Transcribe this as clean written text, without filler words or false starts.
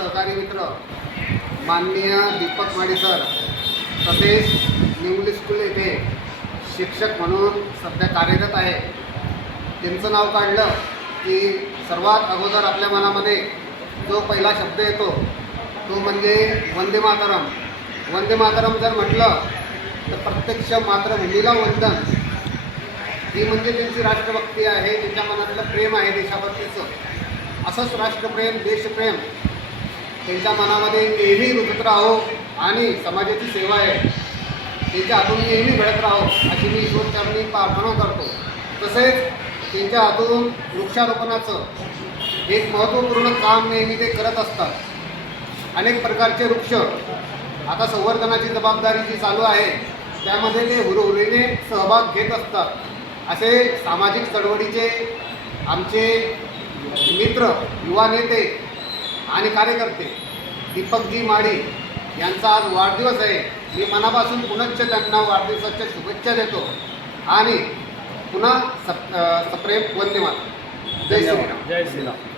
सहकारी मित्र माननीय दीपक माडी सर तसेच निवली स्कूल येथे शिक्षक म्हणून सध्या कार्यरत आहे. त्यांचं नाव काढलं की सर्वात अगोदर आपल्या मनामध्ये जो पहिला शब्द येतो तो म्हणजे वंदे मातरम. वंदे मातरम जर म्हटलं तर प्रत्यक्ष मातृभूमीला वंदन ही म्हणजे त्यांची राष्ट्रभक्ती आहे, त्यांच्या मनातलं प्रेम आहे देशाप्रतीचं. असंच राष्ट्रप्रेम देशप्रेम त्यांच्या मनामध्ये नेहमी रुजत राहो आणि समाजाची सेवा आहे त्यांच्या हातून नेहमी घडत राहो अशी मी ईश्वरचरणी प्रार्थना करतो. तसेच त्यांच्या हातून वृक्षारोपणाचं एक महत्त्वपूर्ण काम नेहमी ते करत असतात. अनेक प्रकारचे वृक्ष आता संवर्धनाची जबाबदारी जी चालू आहे त्यामध्ये ते हुरहुरीने सहभाग घेत असतात. असे सामाजिक चळवळीचे आमचे मित्र युवा नेते आणि कार्यकर्ते दीपकजी माडी यांचा आज वाढदिवस आहे. मी मनापासून पुनश्च त्यांना वाढदिवसाच्या शुभेच्छा देतो आणि पुन्हा सप्रेम वंदे मातरम. जय श्रीराम. जय श्रीराम.